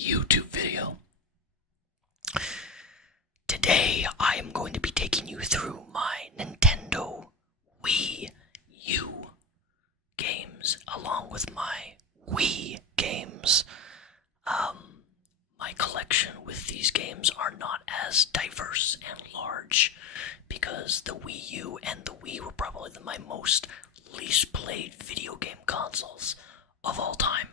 YouTube video. Today I am going to be taking you through my Nintendo Wii U games along with my Wii games. My collection with these games are not as diverse and large because the Wii U and the Wii were probably my most least played video game consoles of all time.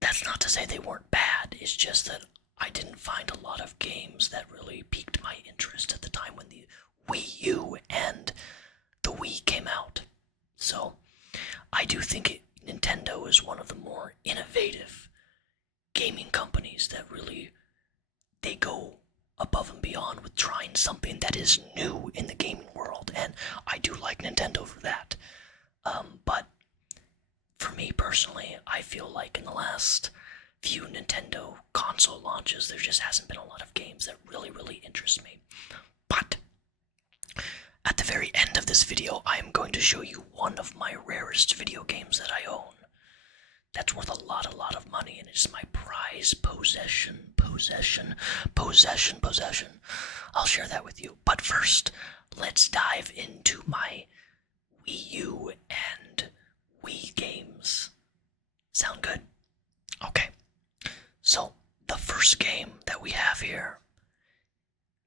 That's not to say they weren't bad, it's just that I didn't find a lot of games that really piqued my interest at the time when the Wii U and the Wii came out. So, I do think Nintendo is one of the more innovative gaming companies that really, they go above and beyond with trying something that is new in the gaming world, and I do like Nintendo for that. But for me personally, I feel like in the last few Nintendo console launches, there just hasn't been a lot of games that really interest me. But at the very end of this video, I am going to show you one of my rarest video games that I own. That's worth a lot of money, and it's my prize possession. I'll share that with you. But first, let's dive into my Wii U and Wii games. Sound good? Okay. So, the first game that we have here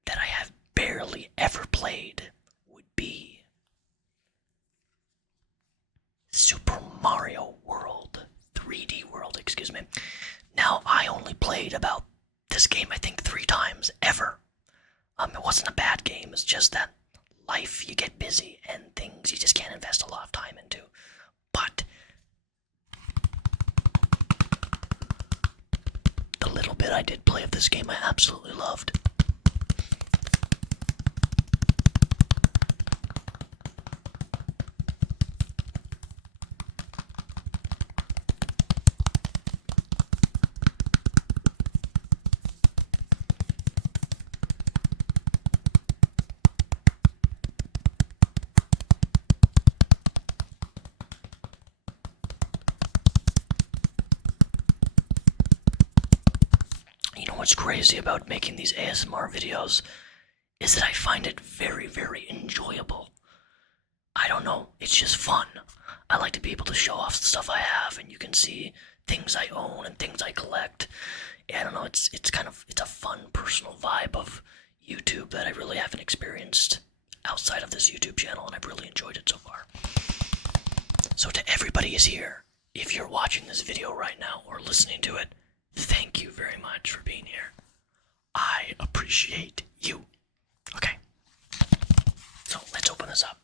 that I have barely ever played would be Super Mario World. 3D World, excuse me. Now, I only played about this game, I think, 3 times ever. It wasn't a bad game, it's just that life, you get busy, and things you just can't invest a lot of time into. But the little bit I did play of this game, I absolutely loved. What's crazy about making these ASMR videos is that I find it very enjoyable. I don't know, it's just fun. I like to be able to show off the stuff I have, and you can see things I own and things I collect. I don't know, it's a fun personal vibe of YouTube that I really haven't experienced outside of this YouTube channel, and I've really enjoyed it so far. So to everybody who's here, if you're watching this video right now or listening to it, thank you very much for being here. I appreciate you. Okay. So let's open this up.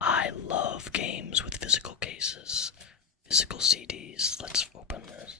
I love games with physical cases, physical CDs. Let's open this.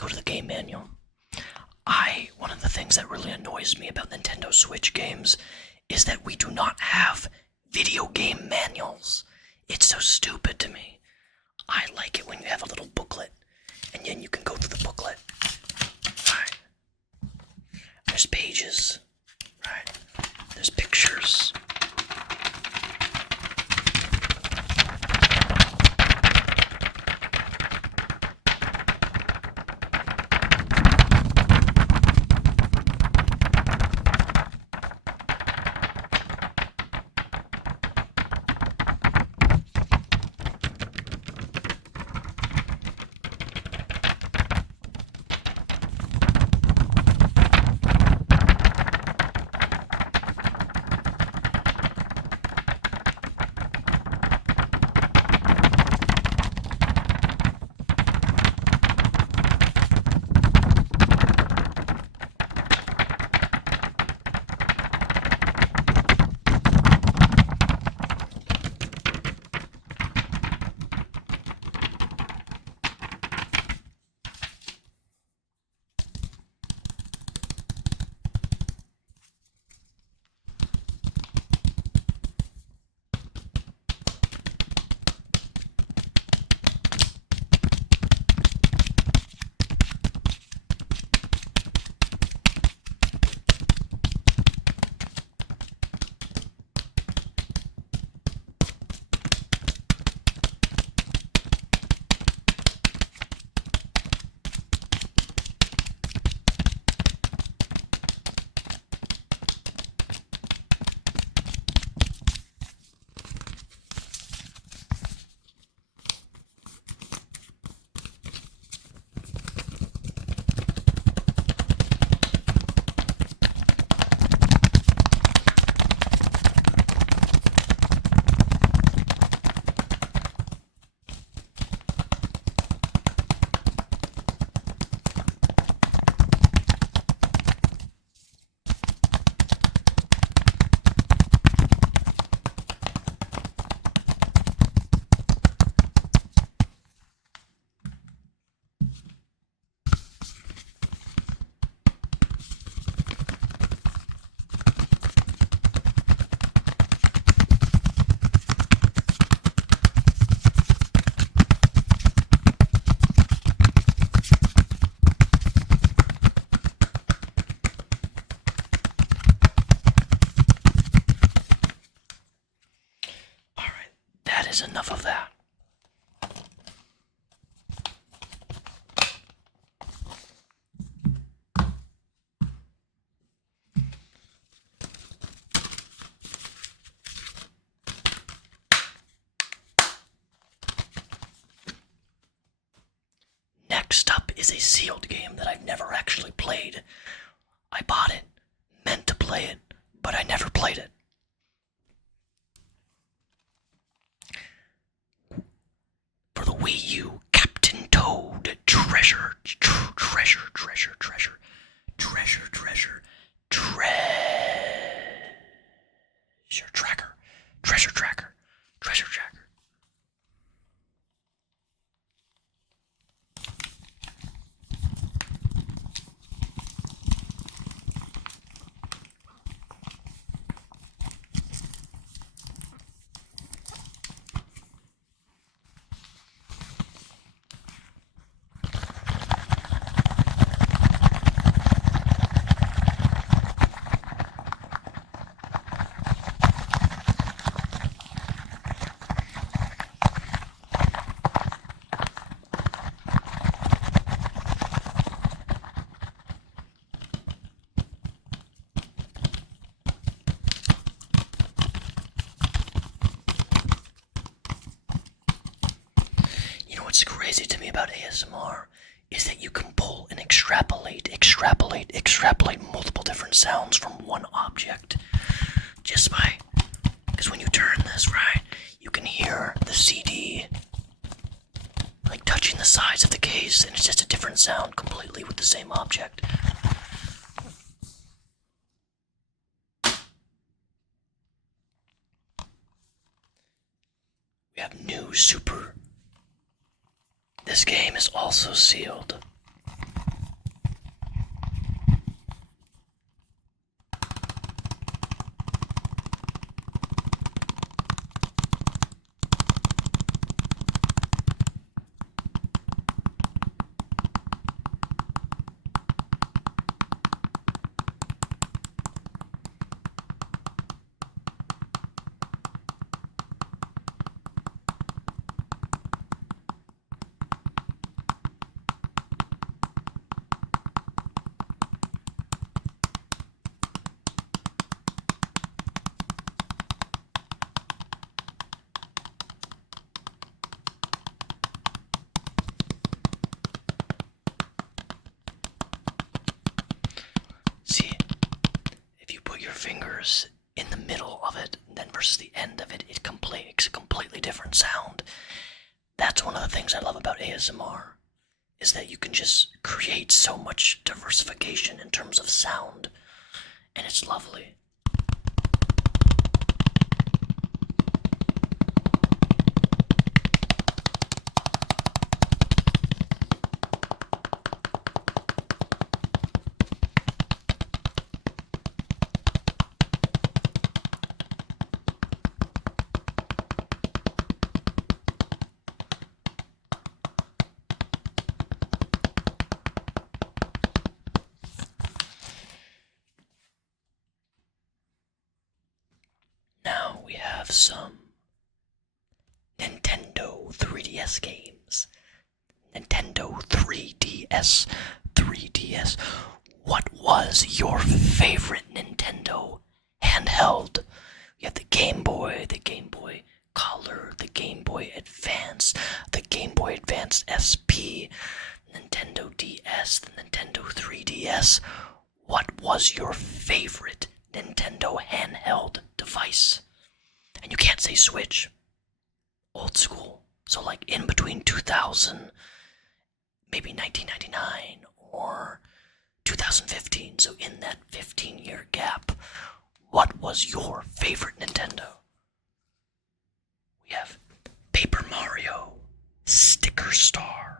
let's go to the game manual. One of the things that really annoys me about Nintendo Switch games is that we do not have video game manuals. It's so stupid to me. I like it when you have a little booklet, and then you can go through the booklet. Right. There's pages. Right. There's pictures. Enough of that. Next up is a sealed game that I've never actually played. I bought it, meant to play it, but I never played it. For the Wii U, Captain Toad, treasure tracker. What's crazy to me about ASMR is that you can pull and extrapolate multiple different sounds from one object just by, because when you turn this, right, you can hear the CD like touching the sides of the case, and it's just a different sound completely with the same object. We have new super. This game is also sealed. fingers in the middle of it, and then versus the end of it, it makes a completely different sound. That's one of the things I love about ASMR, is that you can just create so much diversification in terms of sound, and it's lovely. Now we have some Nintendo 3DS games. Nintendo 3DS. 3DS. What was your favorite Nintendo handheld? You have the Game Boy Color, the Game Boy Advance, the Game Boy Advance SP, Nintendo DS, the Nintendo 3DS. What was your favorite Nintendo handheld device? And you can't say Switch. Old school. So like in between 2000, maybe 1999 or 2015. So in that 15-year gap, what was your favorite Nintendo? We have Paper Mario, Sticker Star.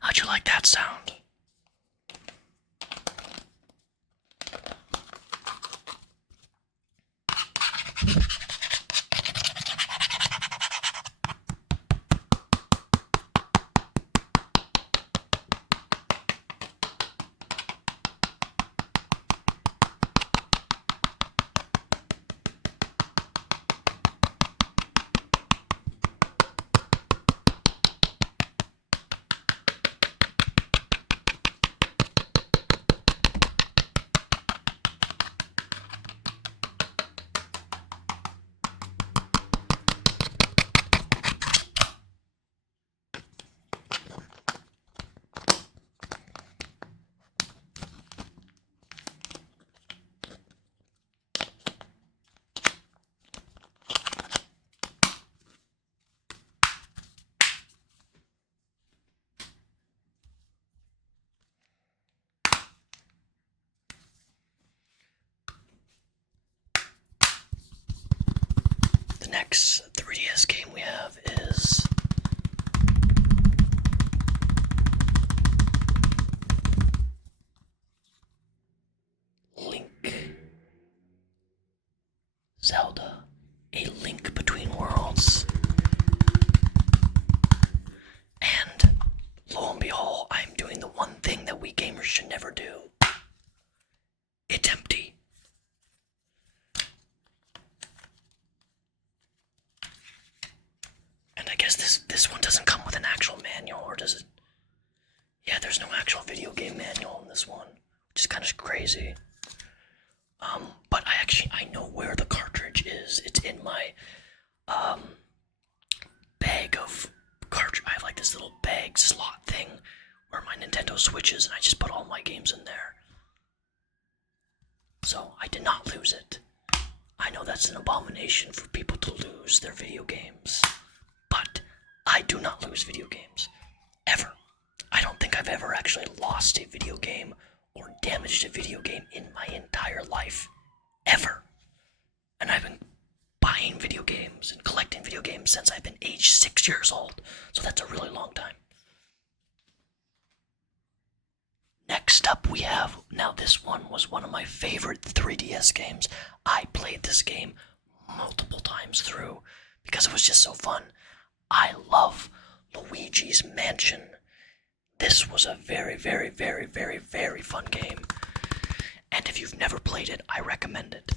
How'd you like that sound? next 3DS game we have is Link. Zelda, A Link Between Worlds. And lo and behold, I'm doing the one thing that we gamers should never do. It's empty. And I guess this one doesn't come with an actual manual, or does it? Yeah, there's no actual video game manual in this one, which is kind of crazy. But I know where the cartridge is. It's in my bag of cartridge. I have like this little bag slot thing where my Nintendo Switch is, and I just put all my games in there. So I did not lose it. I know that's an abomination for people to lose their video games, but I do not lose video games. Ever. I don't think I've ever actually lost a video game or damaged a video game in my entire life. Ever. And I've been buying video games and collecting video games since I've been age 6 years old. So that's a really long time. Next up we have, now this one was one of my favorite 3DS games. I played this game multiple times through because it was just so fun. I love Luigi's Mansion. This was a very, very, very, very, very fun game. And if you've never played it, I recommend it.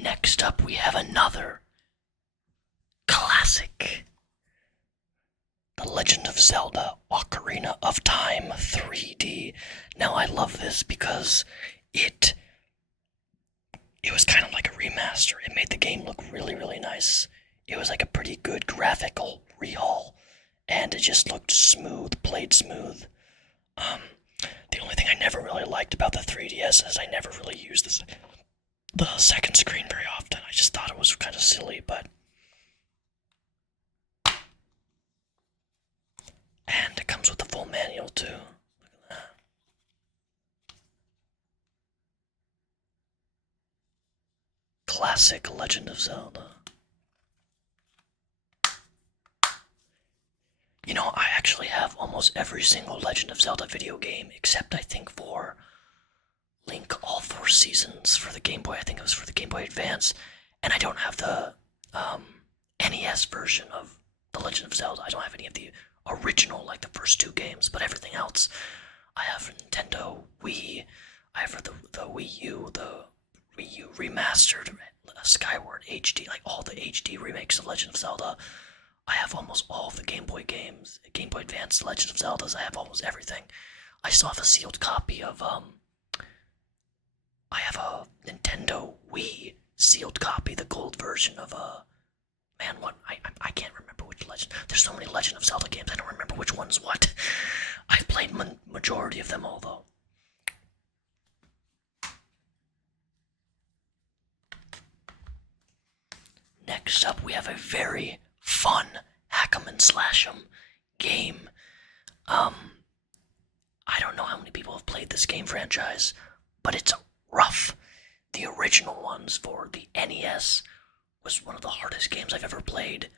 Next up, we have another classic. The Legend of Zelda Ocarina of Time 3D. Now I love this because it was kind of like a remaster. It made the game look really, really nice. It was like a pretty good graphical rehaul, and it just looked smooth, played smooth. The only thing I never really liked about the 3DS is I never really used the second screen very often. I just thought it was kind of silly, but... And it comes with the full manual, too. Look at that. Classic Legend of Zelda. You know, I actually have almost every single Legend of Zelda video game, except I think for Link All Four Seasons for the Game Boy. I think it was for the Game Boy Advance. And I don't have the NES version of The Legend of Zelda. I don't have any of the original, like the first two games, but everything else. I have for Nintendo Wii. I have for the Wii U, the Wii U remastered, Skyward HD, like all the HD remakes of Legend of Zelda. I have almost all of the Game Boy games, Game Boy Advance, Legend of Zeldas. I have almost everything. I still have a sealed copy of I have a Nintendo Wii sealed copy, the gold version of man, what I can't remember which Legend. There's so many Legend of Zelda games. I don't remember which one's what. I've played majority of them all though. Next up, we have a very fun hack'em and slash'em game. I don't know how many people have played this game franchise, but it's rough. The original ones for the NES was one of the hardest games I've ever played.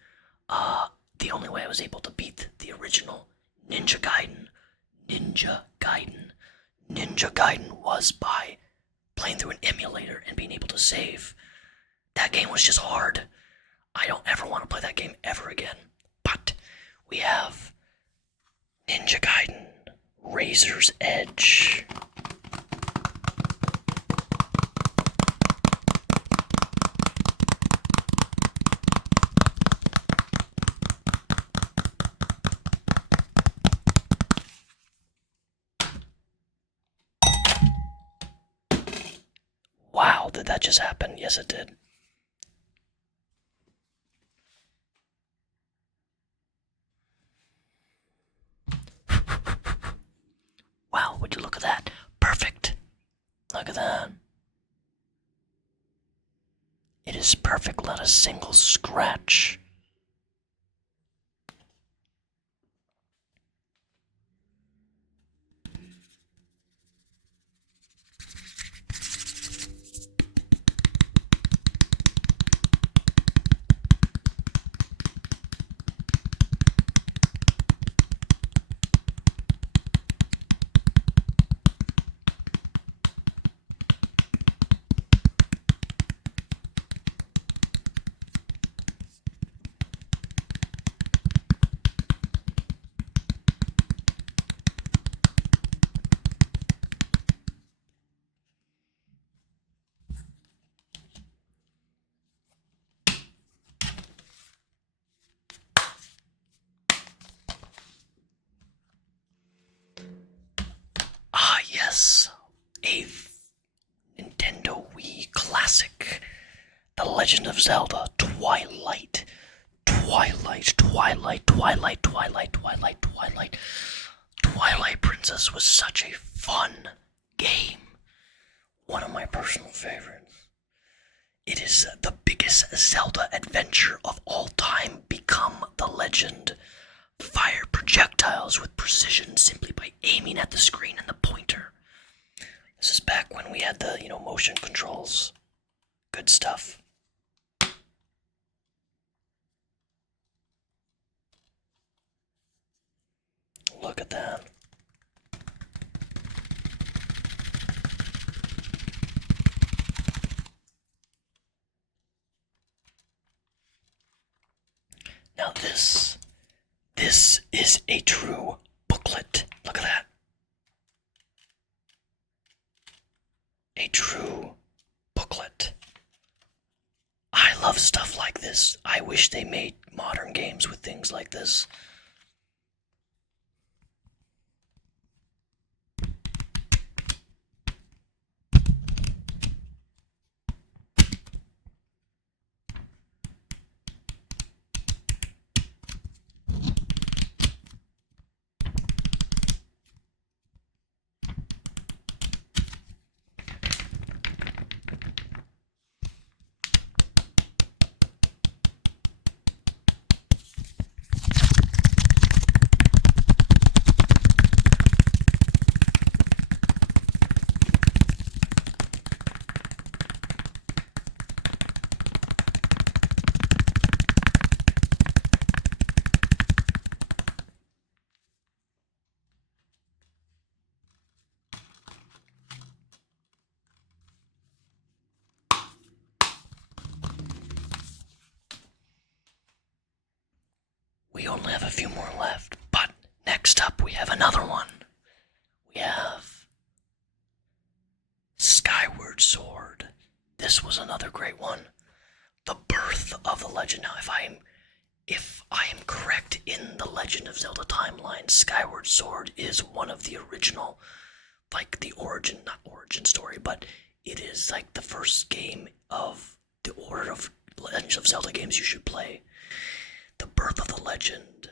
The only way I was able to beat the original Ninja Gaiden was by playing through an emulator and being able to save. That game was just hard. I don't ever want to play that game ever again. But we have Ninja Gaiden Razor's Edge. did that just happen? Yes, it did. Wow, would you look at that? Perfect. Look at that. It is perfect, not a single scratch. Ah, yes. A Nintendo Wii classic. The Legend of Zelda Twilight. Twilight, Twilight, Twilight, Twilight, Twilight, Twilight. Twilight Princess was such a fun game. One of my personal favorites. It is the biggest Zelda adventure of all time. Become the legend. Fire projectiles with precision simply by aiming at the screen and the pointer. This is back when we had the, motion controls. Good stuff. Look at that. Now this is a true booklet. Look at that. A true booklet. I love stuff like this. I wish they made modern games with things like this. We only have a few more left, but next up we have another one. We have Skyward Sword. This was another great one. The birth of the legend. Now, if I am correct in the Legend of Zelda timeline, Skyward Sword is one of the original, like the not origin story, but it is like the first game of the order of Legend of Zelda games you should play. The birth of the legend.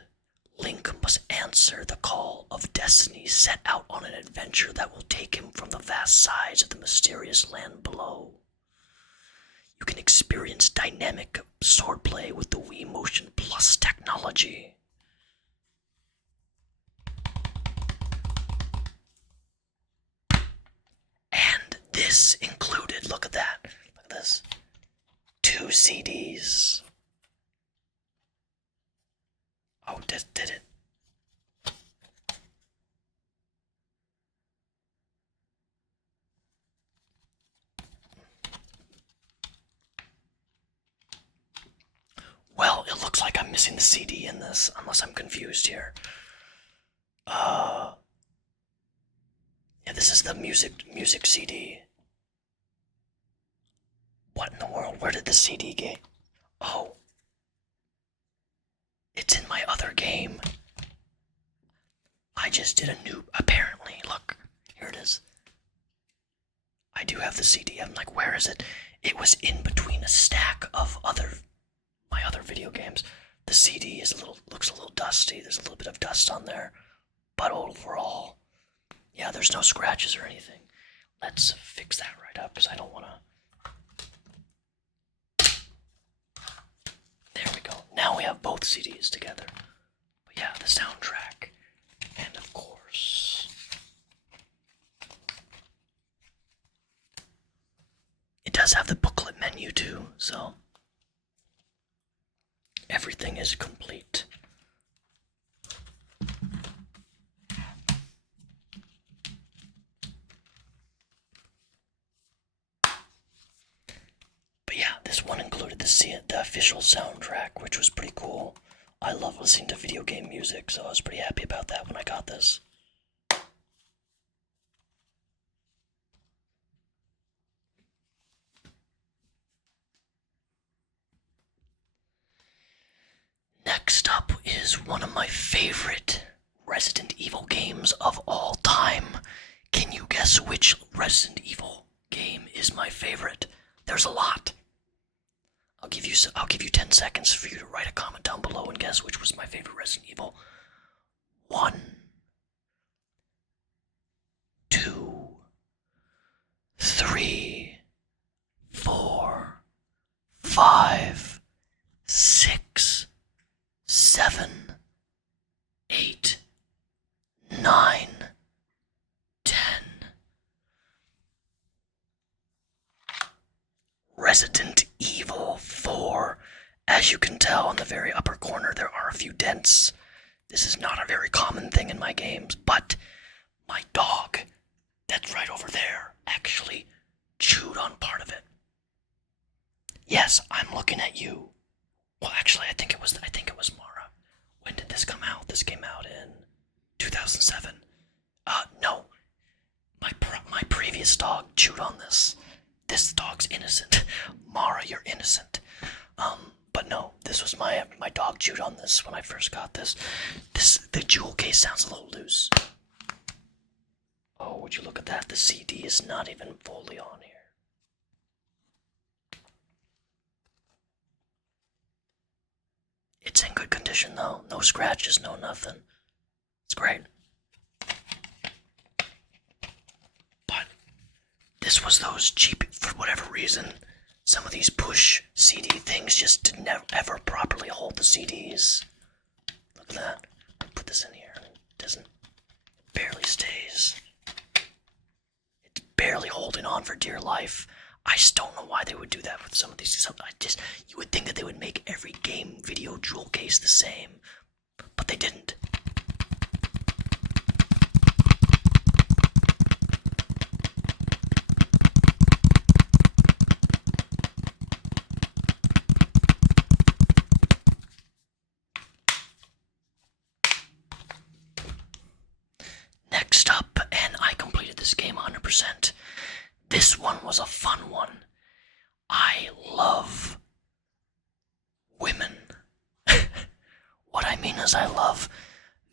Link must answer the call of destiny, set out on an adventure that will take him from the vast sides of the mysterious land below. You can experience dynamic swordplay with the Wii Motion Plus technology. And this included, look at that, look at this, 2 CDs. Oh, did it? Well, it looks like I'm missing the CD in this, unless I'm confused here. Yeah, this is the music CD. What in the world? Where did the CD get? Oh. It's in my other game. I just did a new, apparently, look, here it is. I do have the CD. I'm like, where is it? It was in between a stack of my other video games. The CD looks a little dusty. There's a little bit of dust on there, but overall, yeah, there's no scratches or anything. Let's fix that right up because I don't want to. There we go. Now we have both CDs together. But yeah, the soundtrack, and of course, it does have the booklet menu too, so everything is complete. But yeah, this one included the official soundtrack, which was pretty cool. I love listening to video game music, so I was pretty happy about that when I got this. Next up is one of my favorite Resident Evil games of all time. Can you guess which Resident Evil game is my favorite? There's a lot. I'll give you 10 seconds for you to write a comment down below and guess which was my favorite Resident Evil. 1, 2, 3, 4, 5, 6, 7, 8, 9, 10. Resident Evil 4. As you can tell in the very upper corner, there are a few dents. This is not a very common thing in my games, but my dog, that's right over there, actually chewed on part of it. Yes, I'm looking at you. Well, actually, I think it was Mara. When did this come out? This came out in 2007. No. My previous dog chewed on this. This dog's innocent. Mara, you're innocent. But no, this was my dog chewed on this when I first got this. The jewel case sounds a little loose. Oh, would you look at that? The CD is not even fully on here. It's in good condition though. No scratches, no nothing. It's great. But this was those cheap, for whatever reason, some of these push CD things just didn't ever properly hold the CDs. Look at that. I put this in here and it doesn't, it barely stays. It's barely holding on for dear life. I just don't know why they would do that with some of these. You would think that they would make every game video jewel case the same, but they didn't. Next up, and I completed this game 100%. This one was a fun one. I love women. What I mean is I love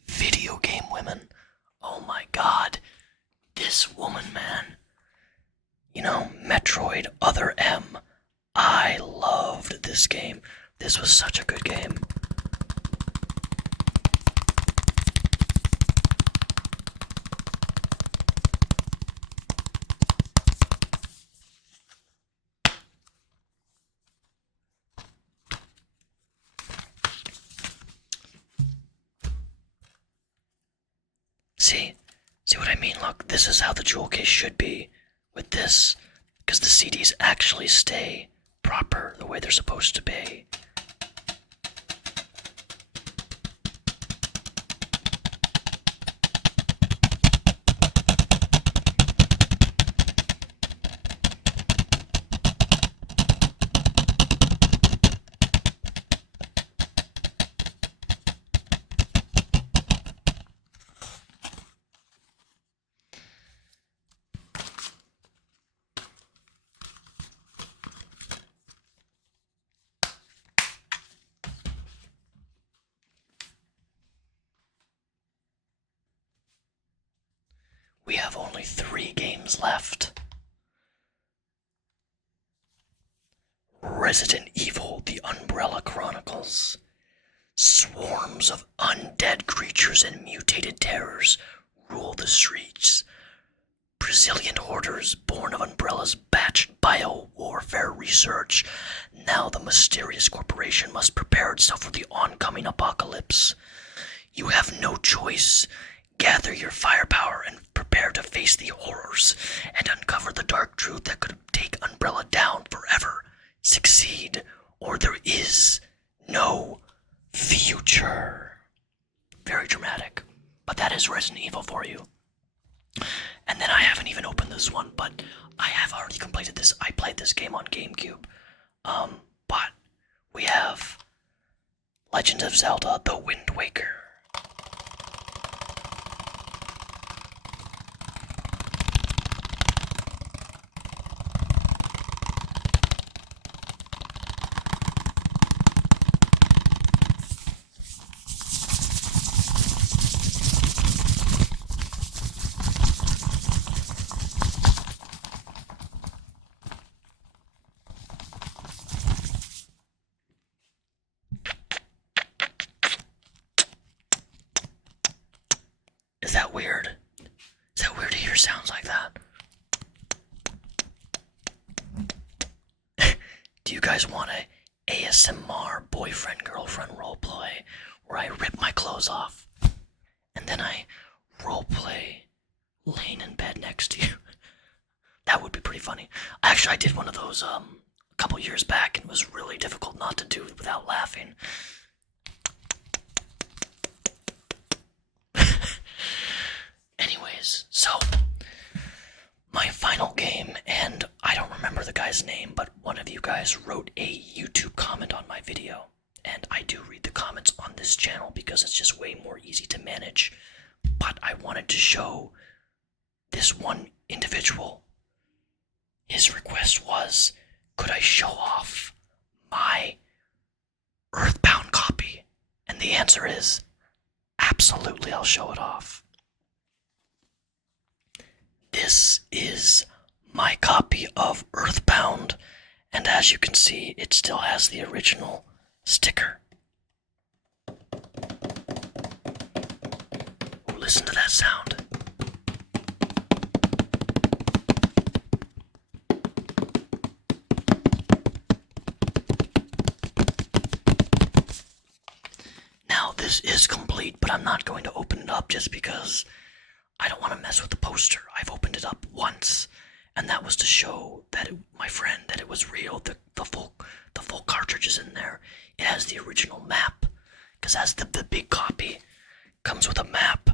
video game women. Oh my god. This woman, man. You know, Metroid Other M. I loved this game. This was such a good game. See what I mean? Look, this is how the jewel case should be with this, because the CDs actually stay proper the way they're supposed to be. We have only 3 games left. Resident Evil: The Umbrella Chronicles. Swarms of undead creatures and mutated terrors rule the streets. Brazilian hoarders born of Umbrella's batched bio-warfare research. Now the mysterious corporation must prepare itself for the oncoming apocalypse. You have no choice. Gather your firepower and prepare to face the horrors and uncover the dark truth that could take Umbrella down forever. Succeed, or there is no future. Very dramatic, but that is Resident Evil for you. And then I haven't even opened this one, but I have already completed this. I played this game on GameCube. But we have Legend of Zelda: The Wind Waker. Is that weird? Is that weird to hear sounds like that? Do you guys want a ASMR boyfriend-girlfriend roleplay where I rip my clothes off and then I roleplay laying in bed next to you? That would be pretty funny. Actually, I did one of those a couple years back and it was really difficult not to do without laughing. Anyways, so my final game, and I don't remember the guy's name, but one of you guys wrote a YouTube comment on my video, and I do read the comments on this channel because it's just way more easy to manage, but I wanted to show this one individual. His request was, could I show off my Earthbound copy? And the answer is, absolutely, I'll show it off. This is my copy of Earthbound, and as you can see, it still has the original sticker. Ooh, listen to that sound. Now, this is complete, but I'm not going to open it up just because I don't want to mess with the poster. I've opened it up once, and that was to show that my friend that it was real. The full cartridge is in there. It has the original map, because as the big copy comes with a map,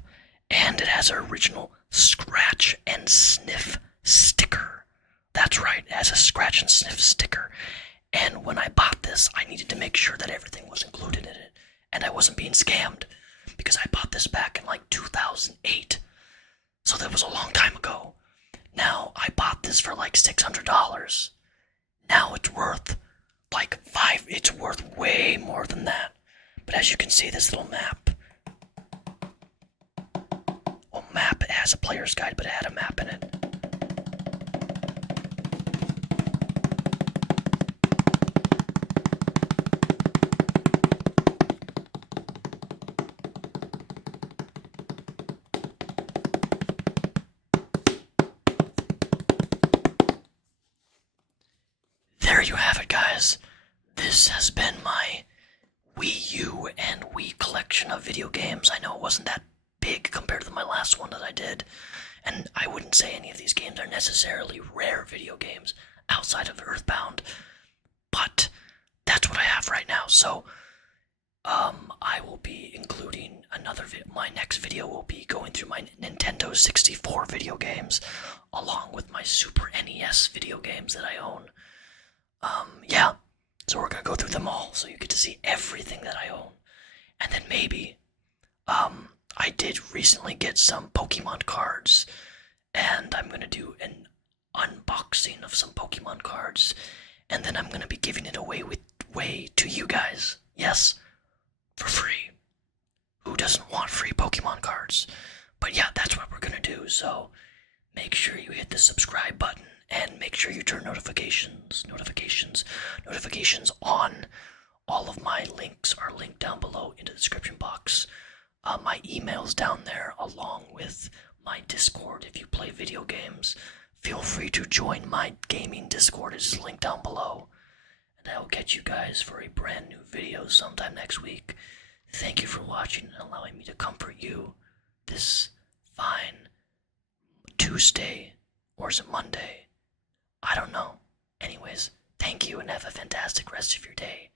and it has an original scratch and sniff sticker. That's right, it has a scratch and sniff sticker. And when I bought this, I needed to make sure that everything was included in it, and I wasn't being scammed, because I bought this back in like 2008. So that was a long time ago. Now, I bought this for like $600. Now it's worth like it's worth way more than that. But as you can see, this little map. Well, map, it has a player's guide, but it had a map in it. There you have it, guys. This has been my Wii U and Wii collection of video games. I know it wasn't that big compared to my last one that I did, and I wouldn't say any of these games are necessarily rare video games outside of Earthbound, but that's what I have right now. So I will be including another my next video will be going through my Nintendo 64 video games along with my Super NES video games that I own. Yeah, so we're gonna go through them all, so you get to see everything that I own. And then maybe, I did recently get some Pokemon cards, and I'm gonna do an unboxing of some Pokemon cards, and then I'm gonna be giving it away to you guys. Yes, for free. Who doesn't want free Pokemon cards? But yeah, that's what we're gonna do, so make sure you hit the subscribe button and make sure you turn notifications on. All of my links are linked down below in the description box. My email's down there along with my Discord. If you play video games, feel free to join my gaming Discord. It's linked down below. And I will catch you guys for a brand new video sometime next week. Thank you for watching and allowing me to comfort you this fine Tuesday, or is it Monday? I don't know. Anyways, thank you and have a fantastic rest of your day.